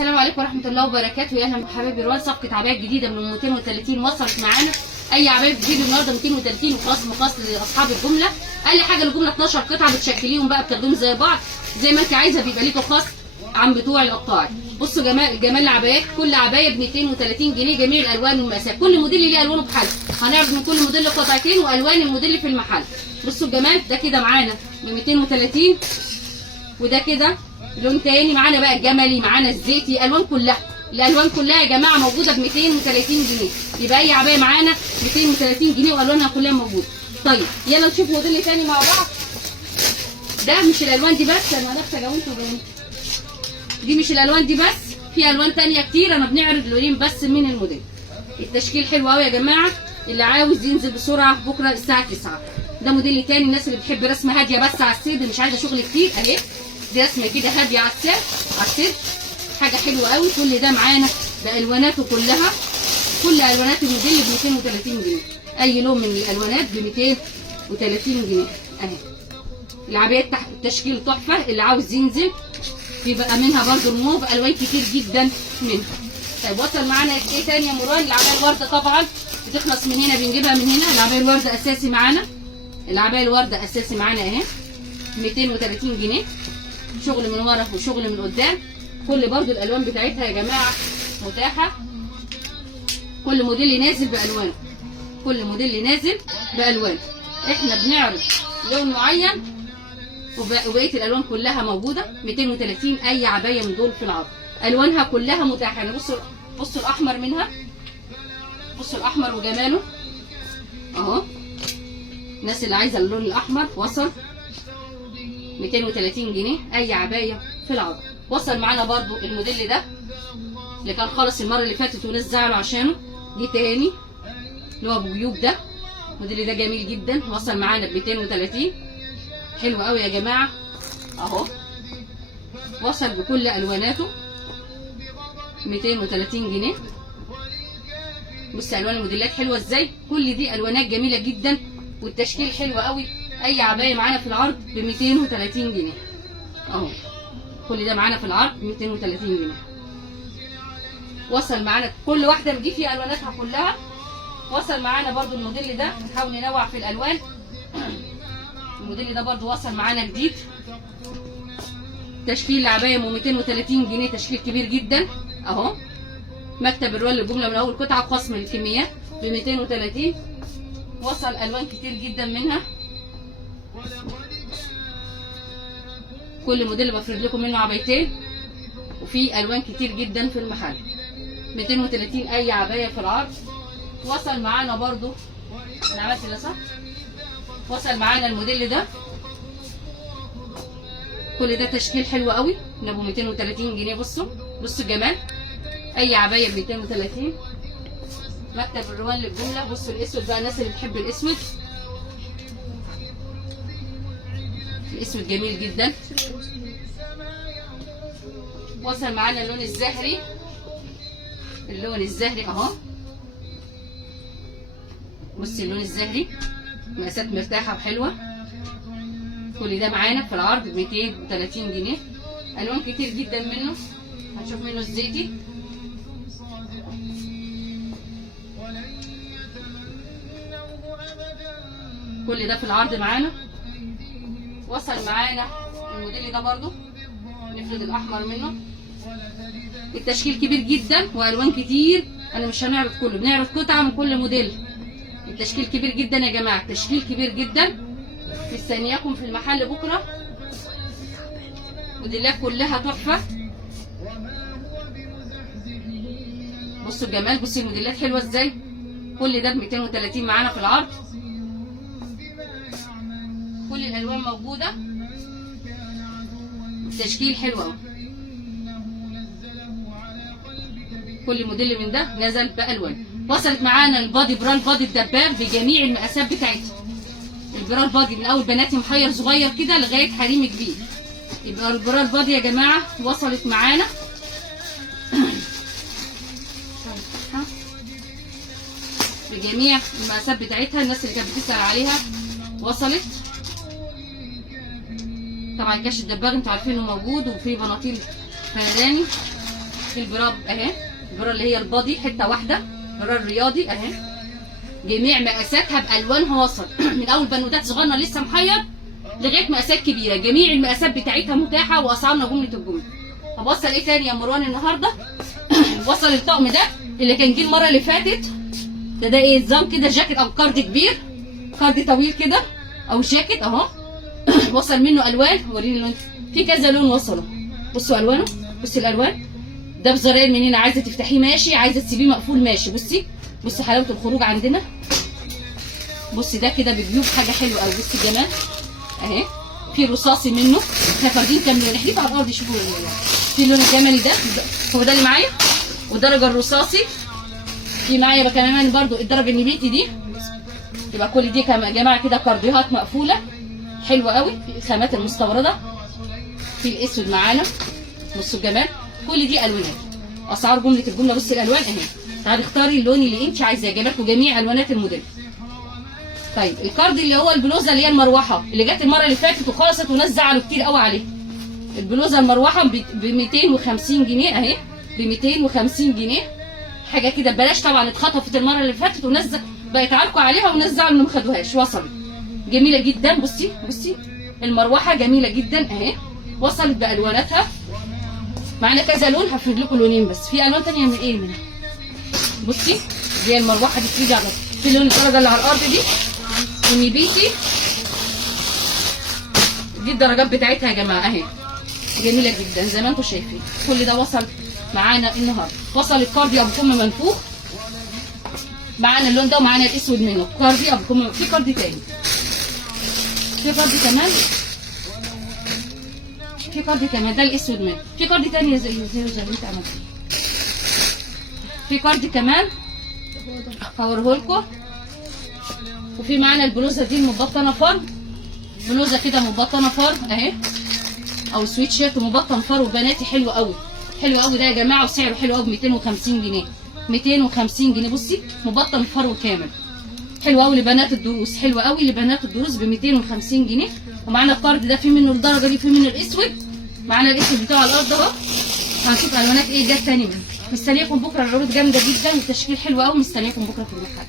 السلام عليكم ورحمه الله وبركاته. يا اهلا بحبايبي روان. صفقه عبايات جديده من 230 وصلت معانا. اي عبايه بتجيلي النهارده 230 وخصم خاص لاصحاب الجمله. اقل حاجه الجمله 12 قطعه بتشكليهم بقى بتاخديهم زي بعض زي ما انت عايزه، بيبقى ليكوا خصم عن بتوع القطاعي. بصوا جمال العبايات، كل عبايه ب 230 جنيه، جميع الالوان والمقاسات، كل موديل ليه الوانه بحاله. هنعرض من كل موديل قطعتين والوان الموديل في المحل. بصوا الجمال ده كده معانا ب 230، وده كده لون تاني معانا بقى الجملي، معانا الزيتي، الوان كلها الالوان كلها يا جماعه موجوده ب 230 جنيه. يبقى اي عبايه معانا 230 جنيه والوانها كلها موجوده. طيب يلا نشوف موديل تاني مع بعض. ده مش الالوان دي بس، انا لابسه لو انتوا باين دي مش الالوان دي بس، في الوان تانيه كتير. انا بنعرض لونين بس من الموديل. التشكيل حلو قوي يا جماعه، اللي عاوز ينزل بسرعه بكره الساعه 9. ده موديل تاني، الناس اللي بتحب رسمه هاديه بس على الصدر، مش عايزه شغل كتير اهي. دي رسمه كده هاديه على الصدر، حاجه حلوه قوي. كل ده معانا بالواناته كلها، كل الوانات الموديل ب 230 جنيه. اي لون من الالوانات ب 230 جنيه اهي. العبايات تحت التشكيل تحفه، اللي عاوز ينزل بيبقى منها برده الموف، الوان كتير جدا منها. طيب وصل معانا ايه تاني يا مران؟ العبايه الورده طبعا بتخلص من هنا بنجيبها من هنا. العبايه الورده اساسي معانا، العبايه الورده اساسي معانا اهي 230 جنيه، شغل من ورا وشغل من قدام. كل برضو الالوان بتاعتها يا جماعه متاحه، كل موديل نازل بالوانه، كل موديل نازل بالوانه. احنا بنعرض لون معين وبقيه الالوان كلها موجوده. 230 اي عبايه من دول في العرض، الوانها كلها متاحه. يعني بصوا الاحمر منها، بصوا الاحمر وجماله اهو. الناس اللي عايزه اللون الاحمر وصل 230 جنيه اي عبايه في العرض. وصل معانا برضو الموديل ده اللي كان خالص المره اللي فاتت وناس زعلوا عشانه، دي تاني اللي هو ابو جيوب. ده الموديل ده جميل جدا، وصل معانا ب 230. حلو قوي يا جماعه اهو، وصل بكل الواناته 230 جنيه. بص الوان الموديلات حلوه ازاي، كل دي الوانات جميله جدا والتشكيل حلو قوي. اي عبايه معانا في العرض ب 230 جنيه اهو. كل ده معانا في العرض ب 230 جنيه. وصل معانا كل واحده دي فيها الواناتها كلها. وصل معانا برضو الموديل ده، نحاول ننوع في الالوان. الموديل ده برضو وصل معانا جديد، تشكيل العبايه ب 230 جنيه، تشكيل كبير جدا اهو. مكتب الرول الجمله من اول قطعه، خصم الكميات ب 230. وصل الوان كتير جدا منها، كل موديل بفرد لكم منه عبايتين، وفي الوان كتير جدا في المحل. 230 اي عبايه في العرض. وصل معانا برضو، انا عملت ده صح؟ وصل معانا الموديل ده، كل ده تشكيل حلو قوي من ابو 230 جنيه. بصوا الجمال، اي عبايه ب 230. مكتب الروان للجمله. بصوا الاسود بقى، الناس اللي بتحب الاسود، الاسود جميل جدا. وصل معانا اللون الزهري، اللون الزهري اهو. بصي اللون الزهري، مقاسات مرتاحه وحلوه. كل ده معانا في العرض ب 230 جنيه. الوان كتير جدا منه، هنشوف منه الزيتي، كل ده في العرض معانا. وصل معانا الموديل ده برضو، نفرد الاحمر منه. التشكيل كبير جدا والوان كتير، انا مش هنعرض كله، بنعرض قطعه من كل موديل. التشكيل كبير جدا يا جماعه، التشكيل كبير جدا. مستنياكم في المحل بكره، موديلات كلها تحفه. بصوا الجمال، بصوا الموديلات حلوه ازاي. كل ده ب 230 معانا في العرض، كل الالوان موجوده، التشكيل حلو قوي. كل موديل من ده نزل بالوان. وصلت معانا البادي برال بادي الدباب بجميع المقاسات بتاعتها. البرال بادي من اول بناتي محير صغير كده لغايه حريم كبير. يبقى البرال بادي يا جماعه وصلت معانا بجميع المقاسات بتاعتها. الناس اللي كانت بتسال عليها وصلت. طبعا كاش الدباغ انتوا عارفين انه موجود، وفي بناطيل فرداني البرا اهي، البرا اللي هي البادي حته واحده، البرا الرياضي اهي، جميع مقاساتها بالوانها وصل من اول بنوتات صغيره لسه محير لغايه مقاسات كبيره، جميع المقاسات بتاعتها متاحه واسعارنا جمله الجمله. طب وصل ايه تاني يا مروان النهارده؟ وصل الطقم ده اللي كان جه المره اللي فاتت، ده ايه نظام كده جاكيت او كارد كبير، كارد طويل كده او جاكيت اهو. وصل منه الوان، وريني اللون، في كذا لون وصلوا، بصوا الوانه، بصي الالوان ده بزراير من هنا، عايزه تفتحيه ماشي، عايزه تسيبيه مقفول ماشي. بصي بصي حلاوه الخروج عندنا، بصي ده كده بجيوب حاجه حلوه قوي، بصي الجمال اهي. في رصاصي منه، احنا فاردين كام لون، احلفوا على الارض شوفوا في اللون الجملي ده، هو ده اللي معايا، والدرجه الرصاصي في معايا كمان برده الدرجه النبيتي دي. يبقى كل دي يا جماعه كده كارديوهات مقفوله حلوه قوي، في الخامات المستورده. في الاسود معانا، بصوا الجمال، كل دي الوانات، اسعار جمله الجمله. بصي الالوان اهي، تعالي اختاري اللون اللي انت عايزاه، جايبه لكم جميع الوانات الموديل. طيب الكارد اللي هو البلوزه اللي هي المروحه اللي جت المره اللي فاتت وخلصت وناس زعلوا كتير قوي عليها، البلوزه المروحه ب 250 جنيه اهي، ب 250 جنيه حاجه كده ببلاش. طبعا اتخطفت المره اللي فاتت وناس بقت عاركوا عليها وناس زعلوا انهم ما خدوهاش. وصلت جميله جدا، بصي بصي المروحه جميله جدا اهي، وصلت بالواناتها معانا كذا لون، هفرد لكم لونين بس، في الوان ثانيه من ايه منها. بصي دي المروحه دي بتيجي على في لون الدرجه اللي على الارض دي ونبيتي، دي الدرجات بتاعتها يا جماعه اهي، جميله جدا زي ما انتم شايفين. كل ده وصل معانا النهارده. وصل الكاردي ابو كم منفوخ معانا اللون ده، ومعانا الاسود منه، كاردي ابو كم. في كاردي تاني، في كاردي كمان، في كاردي كمان ده الاسود منه، في كاردي تاني زي اللي انت عملتيه، في كاردي كمان هوريهولكوا. وفي معانا البلوزه دي المبطنه فرد، بلوزه كده مبطنه فرد اهي، او سويت شيرت مبطن فرد وبناتي، حلو قوي، حلو قوي ده يا جماعه، وسعره حلو قوي ب 250 جنيه، 250 جنيه. بصي مبطن فرو كامل، حلو قوي لبنات الدروس، حلو قوي لبنات الدروس ب 250 جنيه. ومعانا الكارد ده في منه الدرجه دي، في منه الاسود، معانا الاسود بتاع الارض اهو. هنشوف الوانات ايه جت تاني منه. مستنياكم بكره، العروض جامده جدا والتشكيل حلو قوي، مستنياكم بكره في المحل.